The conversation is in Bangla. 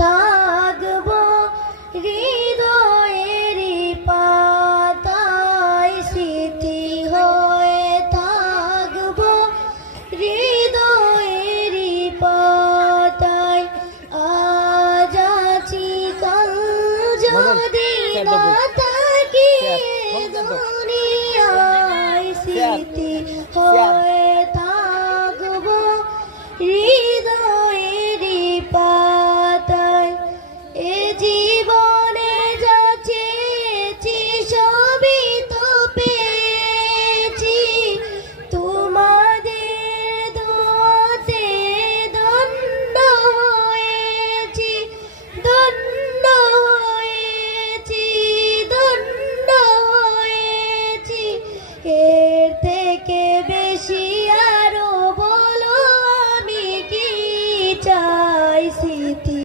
থাকবো হৃদয়েরই পাতায়, স্মৃতি হয়ে থাকবো হৃদয়েরই পাতায়। আজ আছি কাল যদি না থাকি দুনিয়ায়, স্মৃতি হয়ে